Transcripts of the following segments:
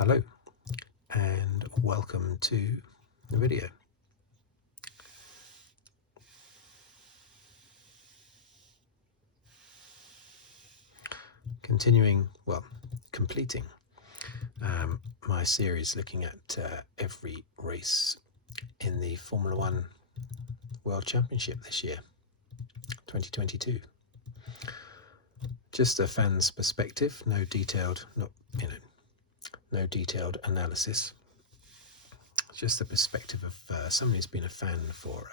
Hello and welcome to the video. Completing my series looking at every race in the Formula One World Championship this year, 2022. Just a fan's perspective, no detailed analysis. Just the perspective of somebody who's been a fan for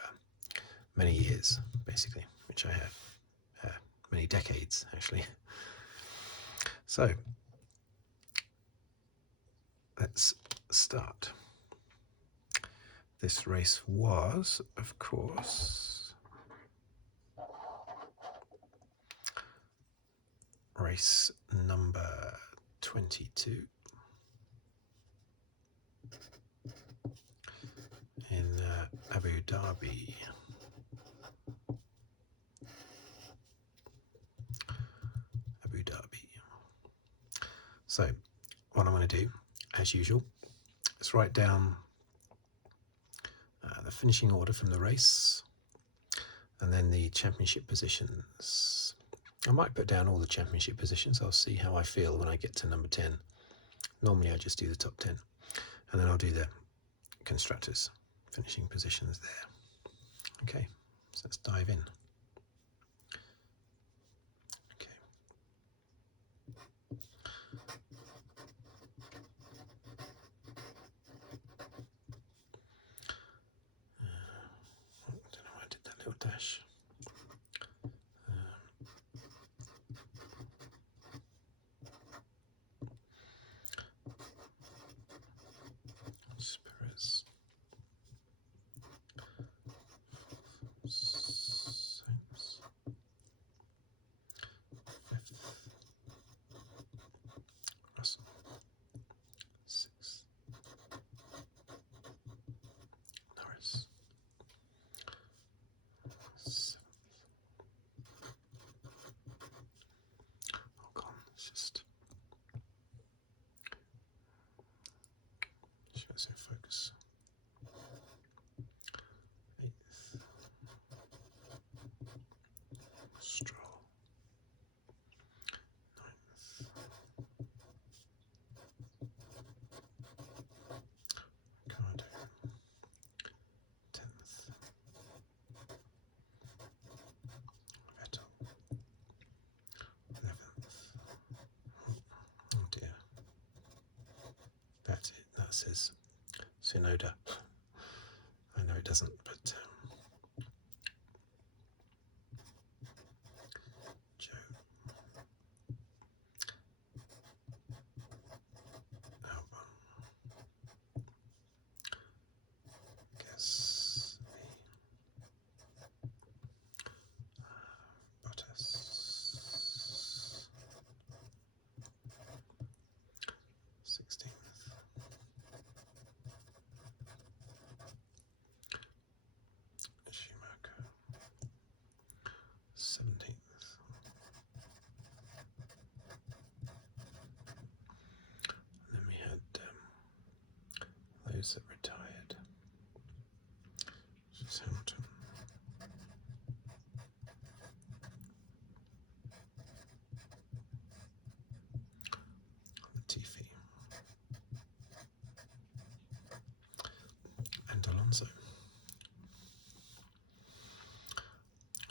many years, basically, which I have, many decades actually. So let's start. This race was, of course, race number 22 in Abu Dhabi. So what I'm going to do, as usual, is write down the finishing order from the race and then the championship positions. I might put down all the championship positions. I'll see how I feel when I get to number 10. Normally I just do the top 10 and then I'll do the constructors finishing positions there. Okay, so let's dive in. Dash. Perez. Sainz. 5th. Russell. 6th. Norris. 7th. Oh, come on, it's just shows in focus. 8th. Stroll. 9th. Ricardo. 10th. Vettel. 11th. Oh dear. That's it. That says Tsunoda. I know it doesn't, but Joe. Albon. Guess Bottas. 16th. Schumacher. 17th. And then we had those that retired. This is Hamilton. Latifi. And Alonso.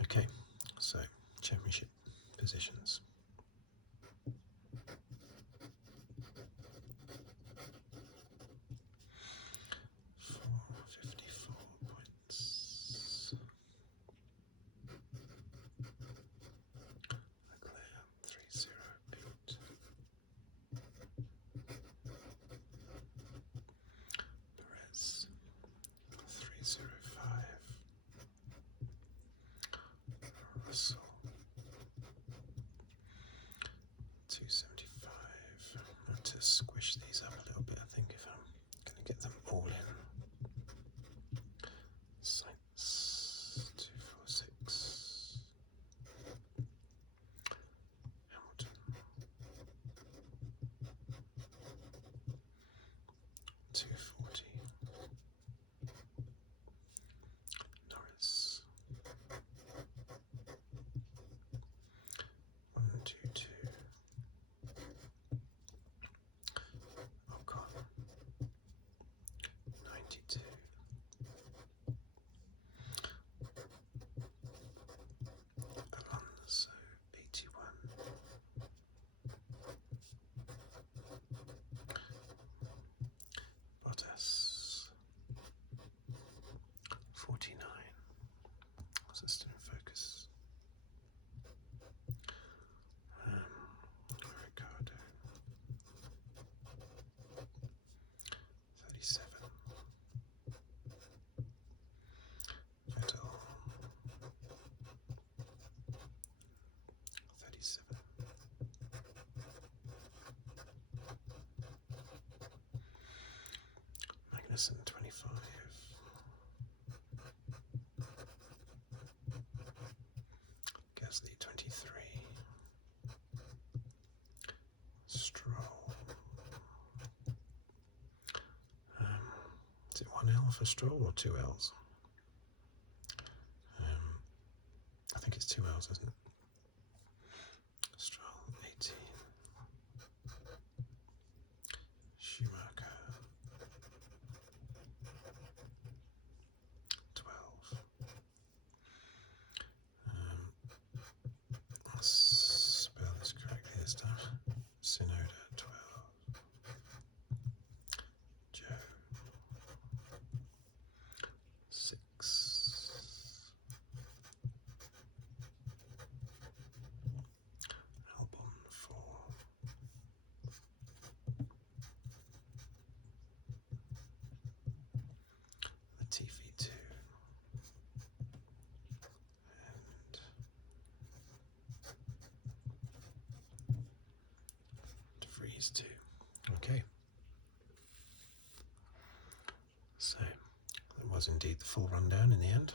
Okay, so championship positions. £454 points. Leclerc 308. Perez 305. Russell 275. I have to squish these up a little bit, I think, if I'm going to get them all in. Sainz 246. Hamilton 240. Norris. 122. Ocon. 92. Alonso. 81. Bottas. 49. Was it still in focus? Ricardo. 37. Vettel. 37. Magnussen 25. Gasly 23. Stroll. Is it 1L for Stroll or 2 L's? I think it's 2 L's, isn't it? Stroll 18. Schumacher 12. Let's spell this correctly this time. Tsunoda 12. Joe 6. Albon 4. Latifi 2. And De Vries 2. Okay. So that was indeed the full rundown in the end.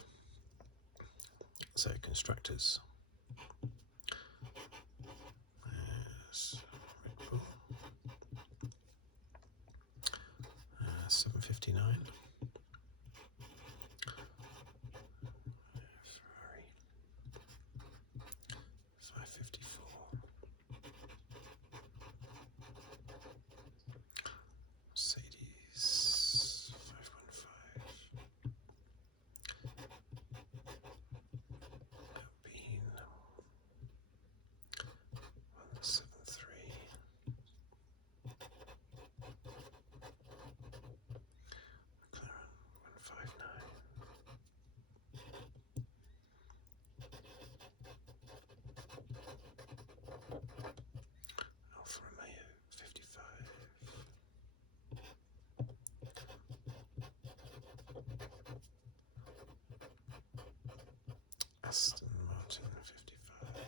So constructors. There's Red Bull. 759. Ferrari. 554. Mercedes 515. Alpine 173. McLaren 159. Alfa Romeo 55. Aston Martin 55.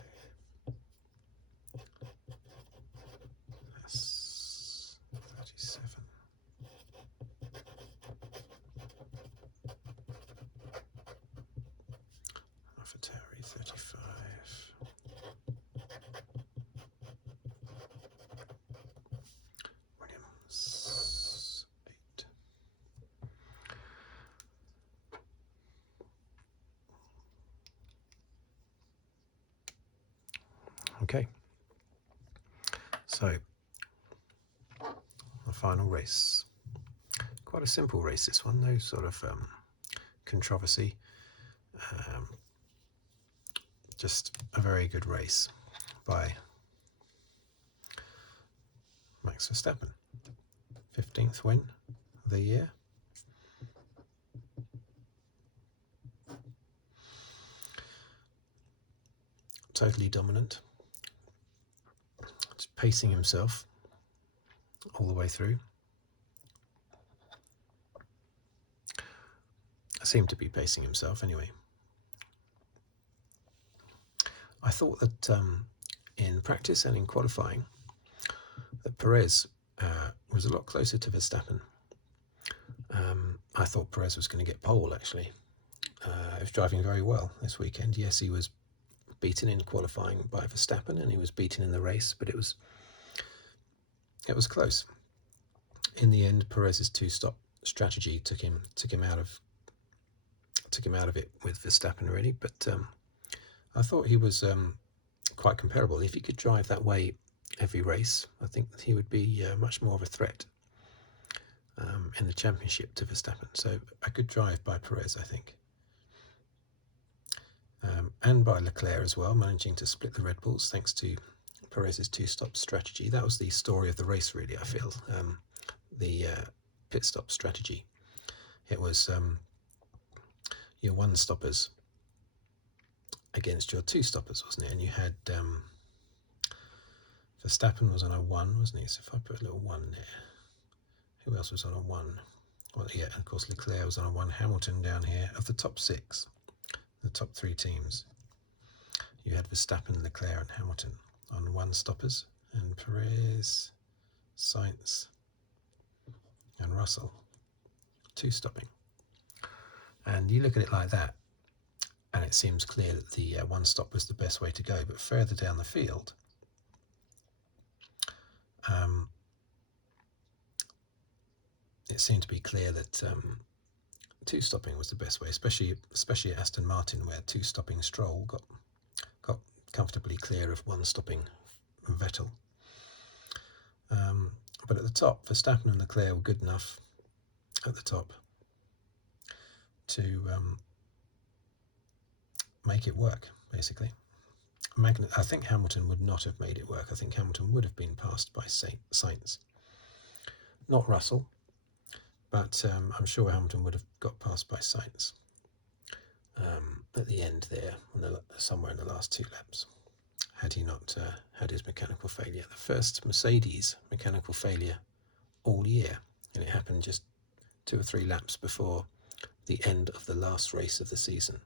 S 37. AlphaTauri 35. Williams 8. Okay, so the final race. Quite a simple race, this one, no sort of controversy. Just a very good race by Max Verstappen. 15th win of the year. Totally dominant. Just pacing himself all the way through. Seemed to be pacing himself anyway. I thought that in practice and in qualifying that Perez was a lot closer to Verstappen. I thought Perez was going to get pole, actually. He was driving very well this weekend. Yes, he was beaten in qualifying by Verstappen and he was beaten in the race, but it was close. In the end, Perez's two-stop strategy took him out of it with Verstappen, really. But I thought he was quite comparable. If he could drive that way every race, I think that he would be much more of a threat in the championship to Verstappen. So a good drive by Perez, I think. And by Leclerc as well, managing to split the Red Bulls thanks to Perez's two-stop strategy. That was the story of the race, really, I feel. The pit stop strategy. It was your one-stoppers against your two-stoppers, wasn't it? And you had Verstappen was on a 1, wasn't he? So if I put a little 1 there, who else was on a 1? Well, yeah, of course, Leclerc was on a 1. Hamilton down here. Of the top 6, the top 3 teams, you had Verstappen, Leclerc and Hamilton on 1-stoppers, and Perez, Sainz and Russell 2-stopping. And you look at it like that, and it seems clear that the one-stop was the best way to go. But further down the field, it seemed to be clear that two-stopping was the best way, especially at Aston Martin, where two-stopping Stroll got comfortably clear of one-stopping Vettel. But at the top, Verstappen and Leclerc were good enough at the top to make it work, basically. I think Hamilton would not have made it work. I think Hamilton would have been passed by Sainz. Not Russell, but I'm sure Hamilton would have got past by Sainz at the end there, somewhere in the last 2 laps, had he not had his mechanical failure. The first Mercedes mechanical failure all year, and it happened just 2 or 3 laps before the end of the last race of the season.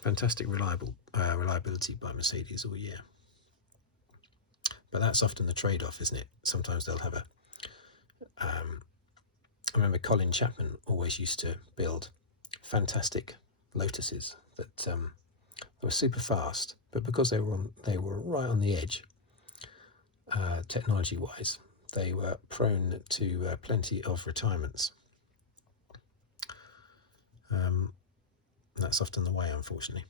Fantastic reliability by Mercedes all year. But that's often the trade-off, isn't it? Sometimes they'll have I remember Colin Chapman always used to build fantastic Lotuses that were super fast, but because they were right on the edge, technology-wise, they were prone to plenty of retirements. That's often the way, unfortunately.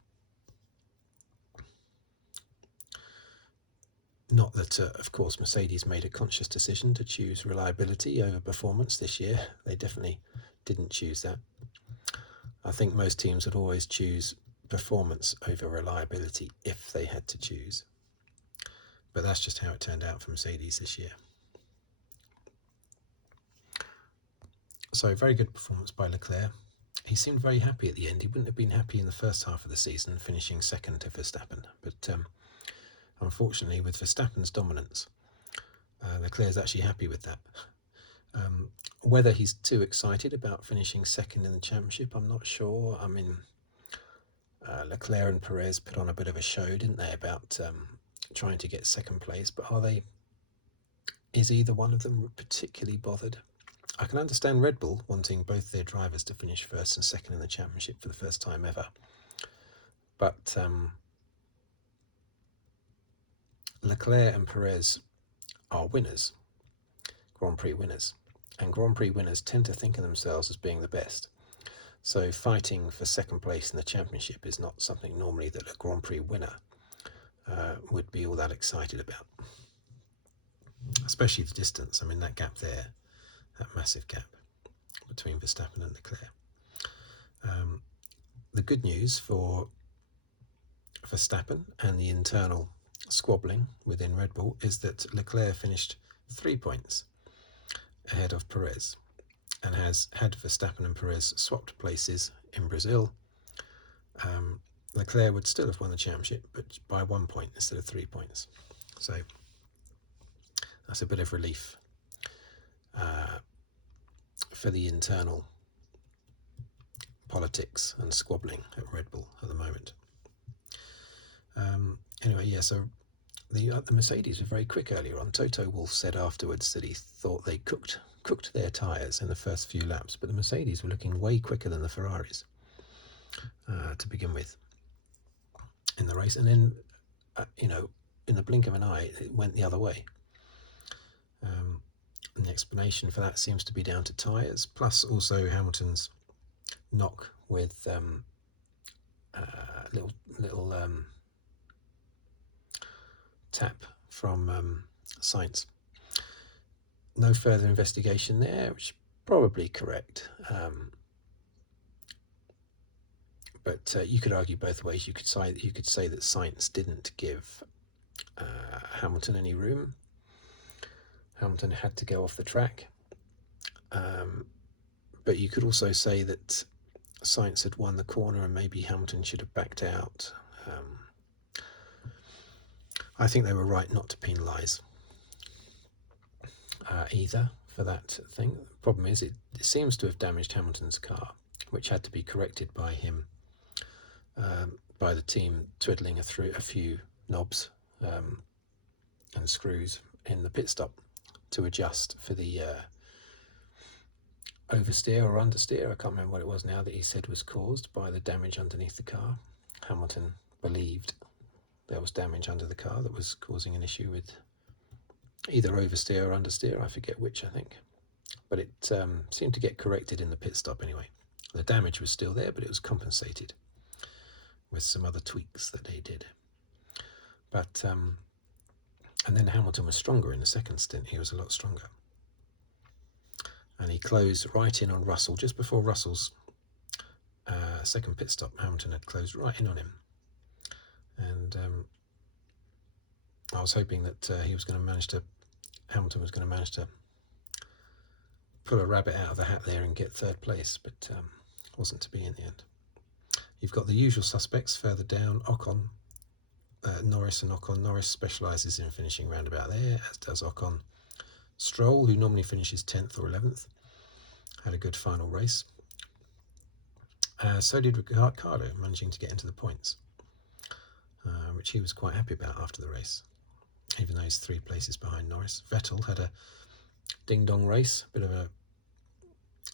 Not that, of course, Mercedes made a conscious decision to choose reliability over performance this year. They definitely didn't choose that. I think most teams would always choose performance over reliability if they had to choose. But that's just how it turned out for Mercedes this year. So very good performance by Leclerc. He seemed very happy at the end. He wouldn't have been happy in the first half of the season, finishing second to Verstappen. But unfortunately, with Verstappen's dominance, Leclerc's actually happy with that. Whether he's too excited about finishing second in the championship, I'm not sure. I mean, Leclerc and Perez put on a bit of a show, didn't they, about trying to get second place, but is either one of them particularly bothered? I can understand Red Bull wanting both their drivers to finish first and second in the championship for the first time ever, but Leclerc and Perez are winners, Grand Prix winners, and Grand Prix winners tend to think of themselves as being the best. So fighting for second place in the championship is not something normally that a Grand Prix winner would be all that excited about. Especially the distance. I mean, that gap there, that massive gap between Verstappen and Leclerc. The good news for Verstappen and the internal squabbling within Red Bull is that Leclerc finished 3 points ahead of Perez, and had Verstappen and Perez swapped places in Brazil, Leclerc would still have won the championship, but by 1 point instead of 3 points. So that's a bit of relief for the internal politics and squabbling at Red Bull at the moment. Anyway, yeah, so the Mercedes were very quick earlier on. Toto Wolff said afterwards that he thought they cooked their tyres in the first few laps, but the Mercedes were looking way quicker than the Ferraris to begin with in the race. And then, in the blink of an eye, it went the other way. And the explanation for that seems to be down to tyres, plus also Hamilton's knock with little tap from Sainz. No further investigation there, which is probably correct. But you could argue both ways. You could say that Sainz didn't give Hamilton any room. Hamilton had to go off the track. But you could also say that Sainz had won the corner and maybe Hamilton should have backed out. I think they were right not to penalise either for that thing. The problem is it seems to have damaged Hamilton's car, which had to be corrected by him, by the team twiddling a few knobs and screws in the pit stop to adjust for the oversteer or understeer, I can't remember what it was now, that he said was caused by the damage underneath the car. Hamilton believed there was damage under the car that was causing an issue with either oversteer or understeer, I forget which, I think. But it seemed to get corrected in the pit stop anyway. The damage was still there, but it was compensated with some other tweaks that they did. But and then Hamilton was stronger in the second stint. He was a lot stronger. And he closed right in on Russell just before Russell's second pit stop. Hamilton had closed right in on him. And I was hoping that Hamilton was going to manage to pull a rabbit out of the hat there and get third place, but wasn't to be in the end. You've got the usual suspects further down, Ocon, Norris and Ocon. Norris specialises in finishing round about there, as does Ocon. Stroll, who normally finishes 10th or 11th, had a good final race. So did Ricciardo, managing to get into the points, which he was quite happy about after the race, even though he's 3 places behind Norris. Vettel had a ding-dong race, a bit of a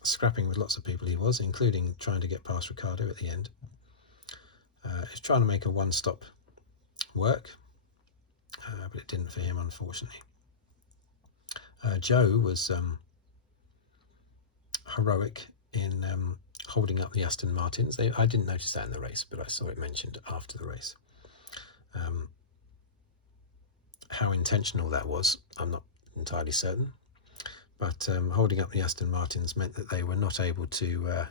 scrapping with lots of people he was, including trying to get past Ricciardo at the end. He's trying to make a one-stop work, but it didn't for him, unfortunately. Joe was heroic in holding up the Aston Martins. I didn't notice that in the race, but I saw it mentioned after the race. How intentional that was, I'm not entirely certain. But holding up the Aston Martins meant that they were not able to...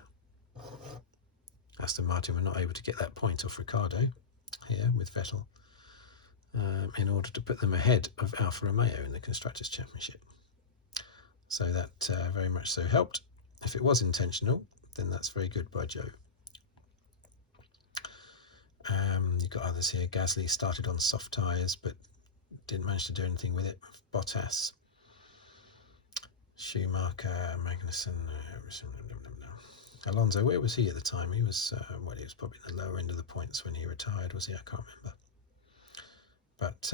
Aston Martin were not able to get that point off Ricciardo here with Vettel in order to put them ahead of Alfa Romeo in the Constructors' Championship. So that very much so helped. If it was intentional, then that's very good by Joe. You've got others here. Gasly started on soft tyres, but didn't manage to do anything with it. Bottas, Schumacher, Magnussen, Alonso, where was he at the time? He was he was probably in the lower end of the points when he retired, was he? I can't remember. But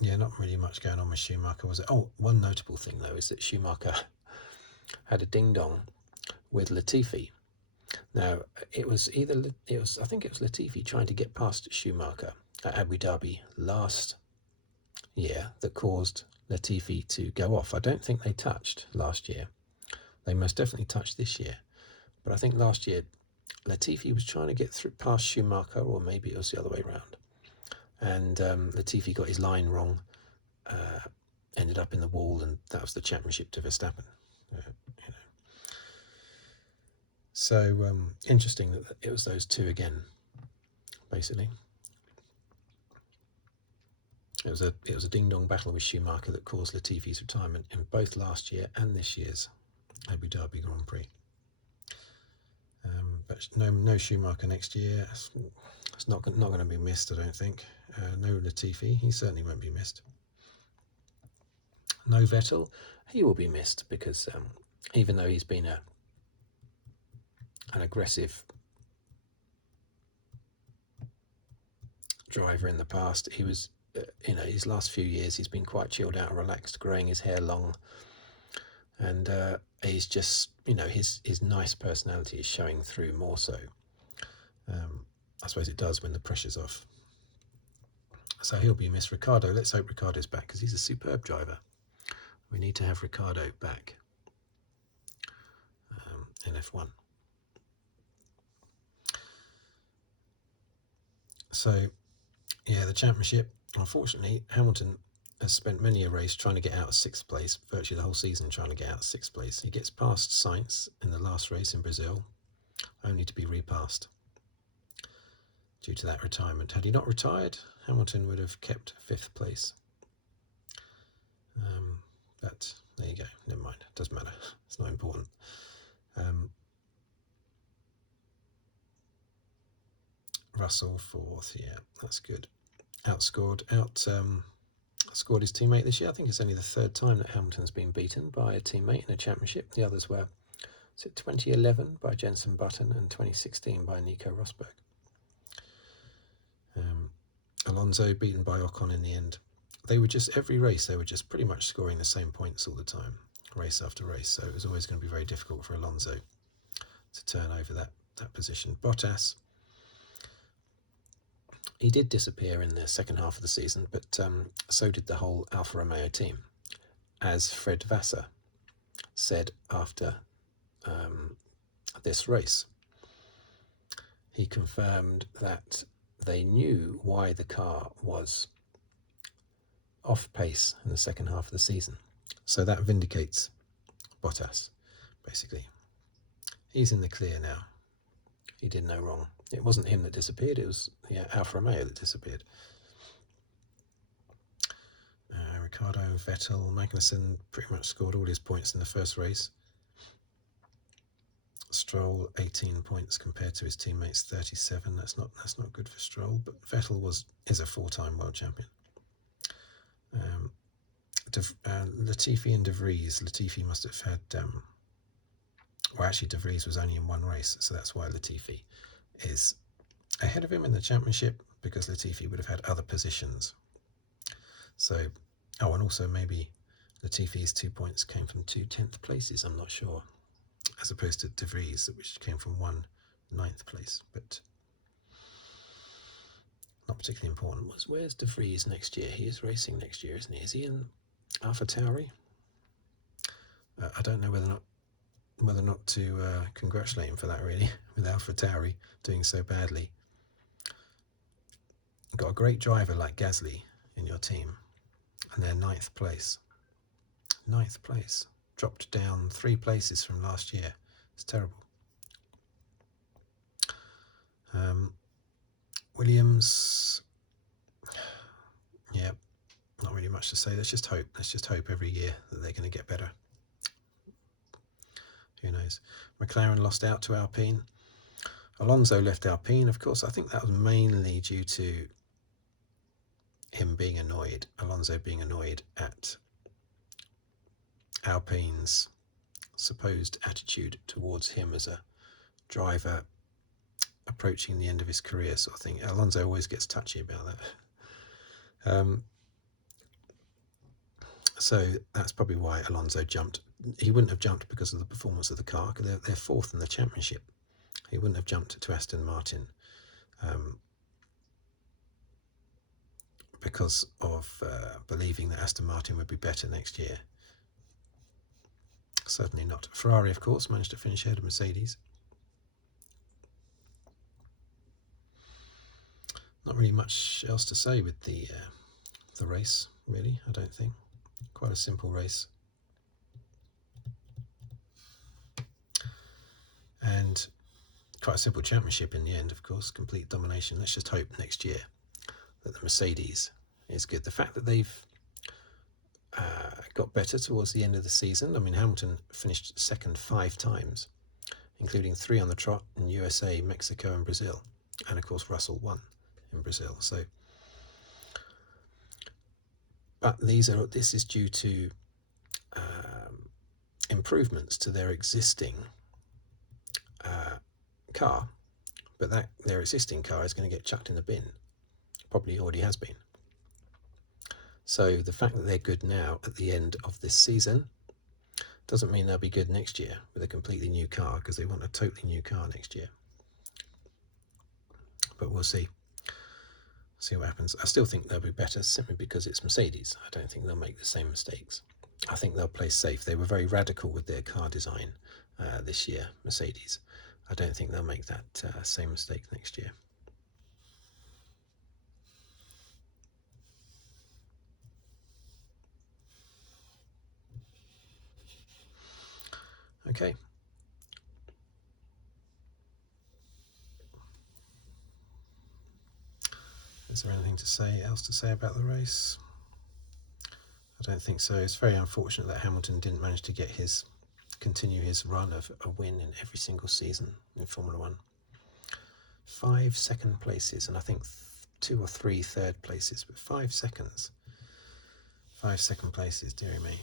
yeah, not really much going on with Schumacher, was it? Oh, one notable thing though is that Schumacher had a ding-dong with Latifi. Now I think it was Latifi trying to get past Schumacher at Abu Dhabi last year that caused Latifi to go off. I don't think they touched last year. They most definitely touched this year. But I think last year Latifi was trying to get past Schumacher, or maybe it was the other way around. And Latifi got his line wrong, ended up in the wall, and that was the championship to Verstappen. So interesting that it was those two again, basically. It was a ding-dong battle with Schumacher that caused Latifi's retirement in both last year and this year's Abu Dhabi Grand Prix. But no Schumacher next year. It's not going to be missed, I don't think. No Latifi, he certainly won't be missed. No Vettel, he will be missed because even though he's been an aggressive driver in the past, he was, his last few years he's been quite chilled out and relaxed, growing his hair long, and he's just, his nice personality is showing through more so. I suppose it does when the pressure's off. So he'll be missed. Ricciardo, let's hope Ricciardo's back because he's a superb driver. We need to have Ricciardo back in F1. So, yeah, the championship, unfortunately, Hamilton has spent many a race trying to get out of 6th place, virtually the whole season trying to get out of 6th place. He gets past Sainz in the last race in Brazil, only to be repassed due to that retirement. Had he not retired, Hamilton would have kept 5th place. But there you go, never mind, it doesn't matter, it's not important. Russell 4th, yeah, that's good. Outscored his teammate this year. I think it's only the 3rd time that Hamilton's been beaten by a teammate in a championship. The others were, was it 2011 by Jenson Button and 2016 by Nico Rosberg. Alonso beaten by Ocon in the end. They were just, every race, they were just pretty much scoring the same points all the time, race after race. So it was always going to be very difficult for Alonso to turn over that position. Bottas, he did disappear in the second half of the season, but so did the whole Alfa Romeo team, as Fred Vasseur said after this race. He confirmed that they knew why the car was off pace in the second half of the season. So that vindicates Bottas, basically. He's in the clear now. He did no wrong. It wasn't him that disappeared, it was Alfa Romeo that disappeared. Ricciardo, Vettel, Magnussen pretty much scored all his points in the first race. Stroll 18 points compared to his teammates 37. That's not good for Stroll, but Vettel is a 4-time world champion. Latifi and De Vries. Latifi must have had well, actually De Vries was only in one race, so that's why Latifi is ahead of him in the championship, because Latifi would have had other positions. So, oh, and also maybe Latifi's 2 points came from 2 10th places, I'm not sure, as opposed to De Vries, which came from 1 9th place, but not particularly important. Where's De Vries next year? He is racing next year, isn't he? Is he in AlphaTauri? I don't know whether or not to congratulate him for that, really, with AlphaTauri doing so badly. You've got a great driver like Gasly in your team, and they're 9th place. 9th place. Dropped down 3 places from last year. It's terrible. Williams, yeah, not really much to say. Let's just hope. Let's just hope every year that they're going to get better. Who knows? McLaren lost out to Alpine. Alonso left Alpine, of course. I think that was mainly due to him being annoyed, Alonso being annoyed at Alpine's supposed attitude towards him as a driver approaching the end of his career, sort of thing. Alonso always gets touchy about that. So that's probably why Alonso jumped. He wouldn't have jumped because of the performance of the car, because they're 4th in the championship. He wouldn't have jumped to Aston Martin because of believing that Aston Martin would be better next year. Certainly not. Ferrari, of course, managed to finish ahead of Mercedes. Not really much else to say with the race, really, I don't think. Quite a simple race. And quite a simple championship in the end, of course, complete domination. Let's just hope next year that the Mercedes is good. The fact that they've got better towards the end of the season. I mean, Hamilton finished 2nd 5 times, including 3 on the trot in USA, Mexico and Brazil. And of course, Russell won in Brazil. So, but this is due to improvements to their existing car, but their existing car is going to get chucked in the bin. Probably already has been. So the fact that they're good now at the end of this season doesn't mean they'll be good next year with a completely new car, because they want a totally new car next year. But we'll see. See what happens. I still think they'll be better simply because it's Mercedes. I don't think they'll make the same mistakes. I think they'll play safe. They were very radical with their car design this year, Mercedes. I don't think they'll make that same mistake next year. Okay. Is there anything else to say about the race? I don't think so. It's very unfortunate that Hamilton didn't manage to continue his run of a win in every single season in Formula One. 5 second places, and I think 2 or 3 third places, but 5 seconds. 5 second places, dearie me.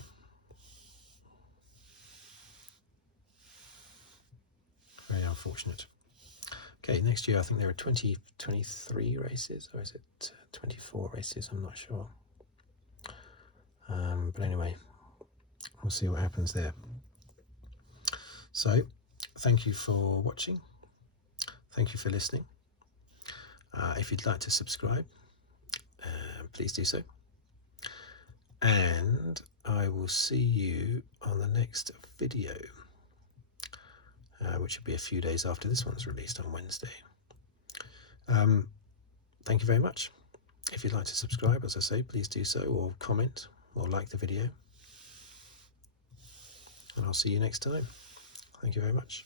Very unfortunate. Okay, next year I think there are 23 races, or is it 24 races? I'm not sure. But anyway, we'll see what happens there. So, thank you for watching. Thank you for listening. If you'd like to subscribe, please do so. And I will see you on the next video, which will be a few days after this one's released on Wednesday. Thank you very much. If you'd like to subscribe, as I say, please do so, or comment, or like the video. And I'll see you next time. Thank you very much.